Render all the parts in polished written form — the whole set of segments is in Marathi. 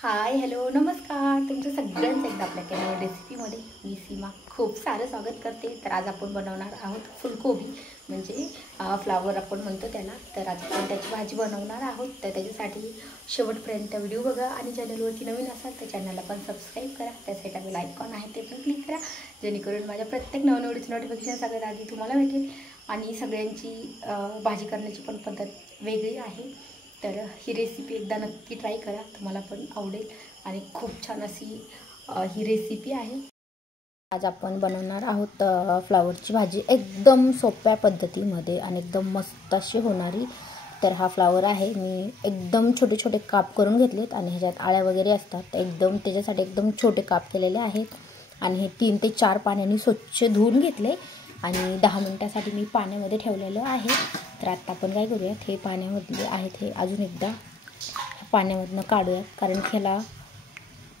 हाय, हॅलो, नमस्कार. तुमचं सगळ्यांचं एकदा आपल्या कॅनल रेसिपीमध्ये मी सीमा खूप सारं स्वागत करते. तर आज आपण बनवणार आहोत फुलकोबी, म्हणजे फ्लावर आपण म्हणतो त्याला. तर आज आपण त्याची भाजी बनवणार आहोत. तर त्याच्यासाठी शेवटपर्यंत व्हिडिओ बघा आणि चॅनलवरती नवीन असाल तर चॅनलला पण सबस्क्राईब करा. त्या साईडला बेल आयकॉन आहे ते पण क्लिक करा, जेणेकरून माझ्या प्रत्येक नवनवीनची नोटिफिकेशन सगळ्यात आधी तुम्हाला भेटेल. आणि सगळ्यांची भाजी करण्याची पण पद्धत वेगळी आहे. तर ही रेसिपी एकदा नक्की ट्राय करा, तुम्हाला पण आवडेल आणि खूप छान अशी ही रेसिपी आहे. आज आपण बनवणार आहोत फ्लावरची भाजी एकदम सोप्या पद्धतीमध्ये आणि एकदम मस्त अशी होणारी. तर हा फ्लावर आहे, मी एकदम छोटे छोटे काप करून घेतलेत आणि ह्याच्यात आळ्या वगैरे असतात, तर एकदम त्याच्यासाठी एकदम छोटे काप केलेले आहेत. आणि हे 3 ते 4 पाण्याने स्वच्छ धुवून घेतले आणि 10 मिनिटासाठी मी पाण्यामध्ये ठेवलेलं आहे. तर आता आपण काय करूयात, हे पाण्यामधले आहेत हे अजून एकदा पाण्यामधनं काढूयात, कारण ह्याला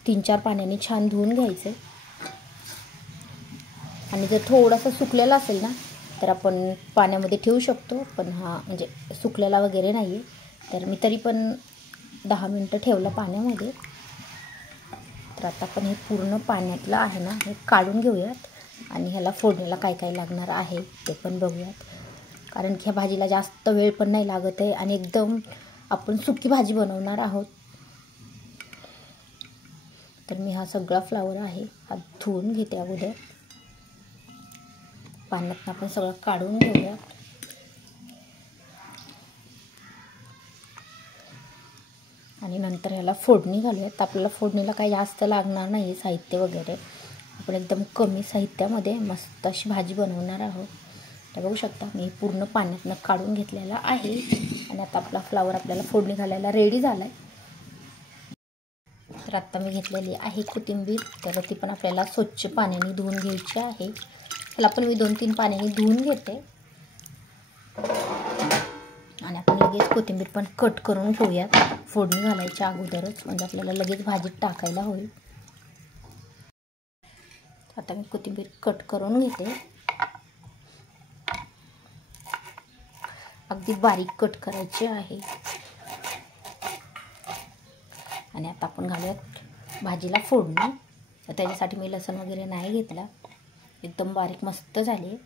3-4 पाण्याने छान धुवून घ्यायचं. आणि जर थोडासा सुकलेला असेल ना तर आपण पाण्यामध्ये ठेवू शकतो, पण हा म्हणजे सुकलेला वगैरे नाही आहे. तर मी तरी पण 10 मिनटं ठेवलं पाण्यामध्ये. तर आता आपण हे पूर्ण पाण्यातलं आहे ना हे काढून घेऊयात आणि ह्याला फोडणीला काय काय लागणार आहे ते पण बघूयात, कारण की ह्या भाजीला जास्त वेळ पण नाही लागत आहे आणि एकदम आपण सुकी भाजी बनवणार आहोत. तर मी हा सगळा फ्लावर आहे हा धुवून घेते अगोदर. पाण्यातनं आपण सगळं काढून घेऊया आणि नंतर ह्याला फोडणी घालूयात. आपल्याला फोडणीला काही जास्त लागणार नाही साहित्य वगैरे, आपण एकदम कमी साहित्यामध्ये मस्त अशी भाजी बनवणार आहोत. तर बघू शकता मी पूर्ण पाण्यातनं काढून घेतलेला आहे आणि आता आपला फ्लावर आपल्याला फोडणी घालायला रेडी झाला आहे. तर आत्ता मी घेतलेली आहे कोथिंबीर, तर ती पण आपल्याला स्वच्छ पाण्याने धुवून घ्यायची आहे. त्याला पण मी 2-3 पाण्याने धुवून घेते आणि आपण लगेच कोथिंबीर पण कट करून घेऊयात फोडणी घालायच्या अगोदरच, म्हणजे आपल्याला लगेच भाजीत टाकायला होईल. आता मी कोथिंबीर कट करून घेते, अगदी बारीक कट करायची आहे. आणि आता आपण घालूयात भाजीला फोडणी. तर त्याच्यासाठी मी लसूण वगैरे नाही घेतला, एकदम बारीक मस्त झाली.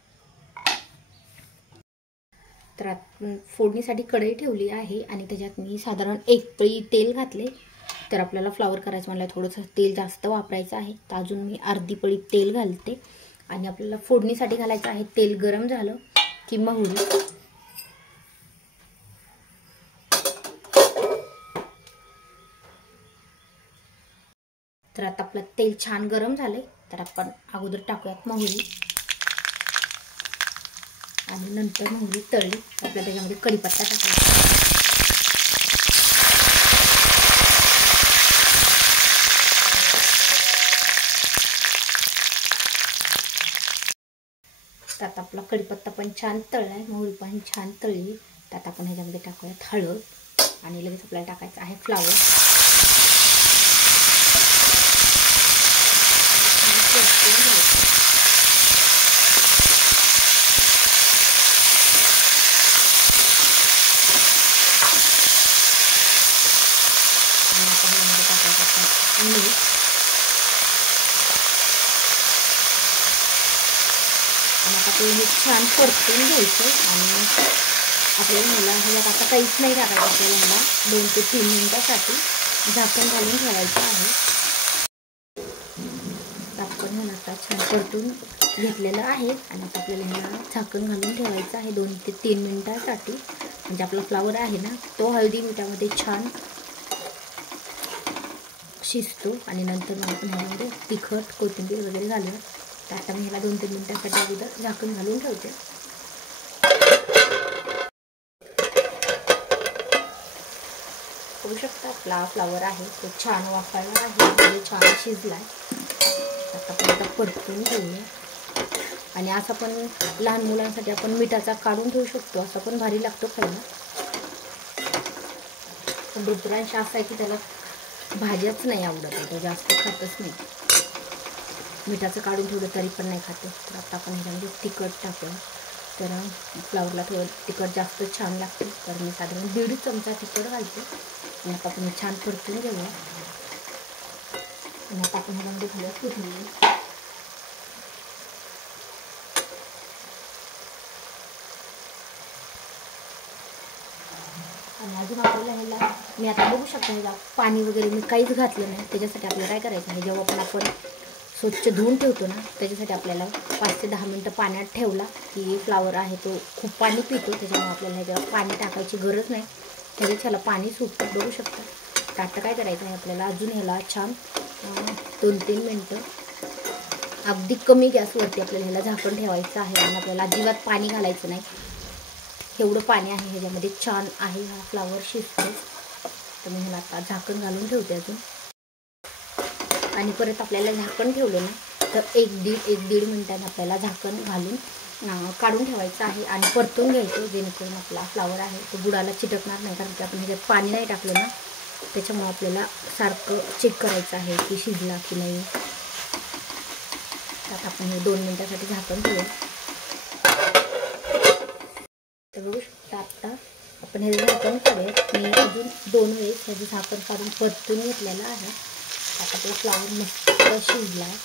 तर आपण फोडणीसाठी कढई ठेवली आहे आणि त्याच्यात मी साधारण 1 पळी तेल घातले. तर आपल्याला फ्लावर करायचं म्हटलं थोडंसं तेल जास्त वापरायचं आहे, तर अजून मी अर्धी पळी तेल घालते. आणि आपल्याला फोडणीसाठी घालायचं आहे. तेल गरम झालं की मोहरी, तर आता आपलं तेल छान गरम झालंय, तर आपण अगोदर टाकूयात मोहरी आणि नंतर मोहरी तळली आपल्याला त्याच्यामध्ये कढीपत्ता टाकायचा. त्यात आपला कढीपत्ता पण छान तळलाय, मोहरी पण छान तळली. त्यात आपण ह्याच्यामध्ये टाकूयात हळद आणि लगेच आपल्याला टाकायचं आहे फ्लावर. मीठ आणि आता ते छान परतून घ्यायचं आणि आपल्याला ह्याला आता काहीच नाही टाकायचं. आपल्याला ह्याला 2 ते 3 मिनिटासाठी झाकण घालून ठेवायचं आहे. आपण ह्याला आता छान परतून घेतलेलं आहे आणि आता आपल्याला ह्याला झाकण घालून ठेवायचं आहे 2 ते 3 मिनिटासाठी, म्हणजे आपला फ्लावर आहे ना तो हळदी मिठामध्ये छान शिजतो. आणि नंतर मग आपण ह्यामध्ये तिखट कोथिंबीर वगैरे घालूया. तर आता मी ह्याला 2-3 मिनिटांसाठी अगोदर झाकण घालून ठेवते. बघू शकता आपला फ्लावर आहे तो छान वाफायला आहे, म्हणजे छान शिजलाय. आता आपण आता परतून घेऊया. आणि असं पण लहान मुलांसाठी आपण मिठाचा काढून ठेवू शकतो, असं पण भारी लागतो खायला. दुसऱ्यांशी असं आहे की त्याला भाज्याच नाही आवडत, तो जास्त खातच नाही, मिठाचं काढून ठेवलं तरी पण नाही खाते. तर आता आपण ह्याच्यामध्ये तिखट टाकूया. तर फ्लावरला थोडं तिखट जास्त छान लागते, तर मी साधारण 1.5 चमचा तिखट घालते. आणि आता आपण छान परतून घेऊया. आणि आता आपण ह्याच्यामध्ये घालूया कोथिंबीर. आणि अजून आपल्याला ह्याला मी आता बघू शकतो ह्याला पाणी वगैरे मी काहीच घातलं नाही. त्याच्यासाठी आपल्याला काय करायचं आहे, जेव्हा पण आपण स्वच्छ धुवून ठेवतो ना, त्याच्यासाठी आपल्याला 5 ते 10 मिनटं पाण्यात ठेवला की फ्लावर आहे तो खूप पाणी पितो. त्याच्यामुळे आपल्याला ह्याच्यावर पाणी टाकायची गरज नाही. त्याच्यात ह्याला पाणी सुटतं, बघू शकता. तर आता काय करायचं आहे आपल्याला, अजून ह्याला छान 2-3 मिनटं अगदी कमी गॅसवरती आपल्याला ह्याला झाकण ठेवायचं आहे. आणि आपल्याला अजिबात पाणी घालायचं नाही. एवढं पाणी आहे ह्याच्यामध्ये, छान आहे हा फ्लावर शिजतो. तर मी ह्याला आता झाकण घालून ठेवते अजून. आणि परत आपल्याला झाकण ठेवलं ना तर एक दीड मिनिटांनी आपल्याला झाकण घालून काढून ठेवायचं आहे आणि परतून घ्यायचं, जेणेकरून आपला फ्लावर आहे तो बुडाला चिटकणार नाही. कारण की आपण ह्याच्यात पाणी नाही टाकलं ना, त्याच्यामुळे आपल्याला सारखं चेक करायचं आहे की शिजला की नाही. आता आपण हे 2 मिनिटासाठी झाकण ठेवू. तर बघू शकता आता आपण हे झाकण काढूयात. मी अजून 2 वेळेस ह्याचं झाकण काढून परतून घेतलेलं आहे. आता आपला फ्लावर मस्त शिजला आहे.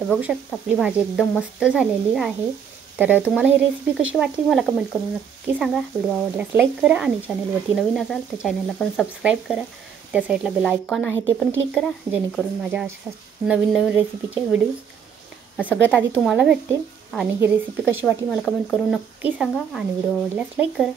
तर बघू शकता आपली भाजी एकदम मस्त झालेली आहे. तर तुम्हाला ही रेसिपी कशी वाटली मला कमेंट करून नक्की सांगा. व्हिडिओ आवडल्यास लाईक करा आणि चॅनलवरती नवीन असाल तर चॅनलला पण सबस्क्राईब करा. त्या साईडला बेल आयकॉन आहे ते पण क्लिक करा, जेणेकरून माझ्या अशा नवीन रेसिपीचे व्हिडिओज सगळ्यात आधी तुम्हाला भेटतील. आणि ही रेसिपी कशी वाटली मला कमेंट करून नक्की सांगा आणि व्हिडिओ आवडल्यास लाईक करा.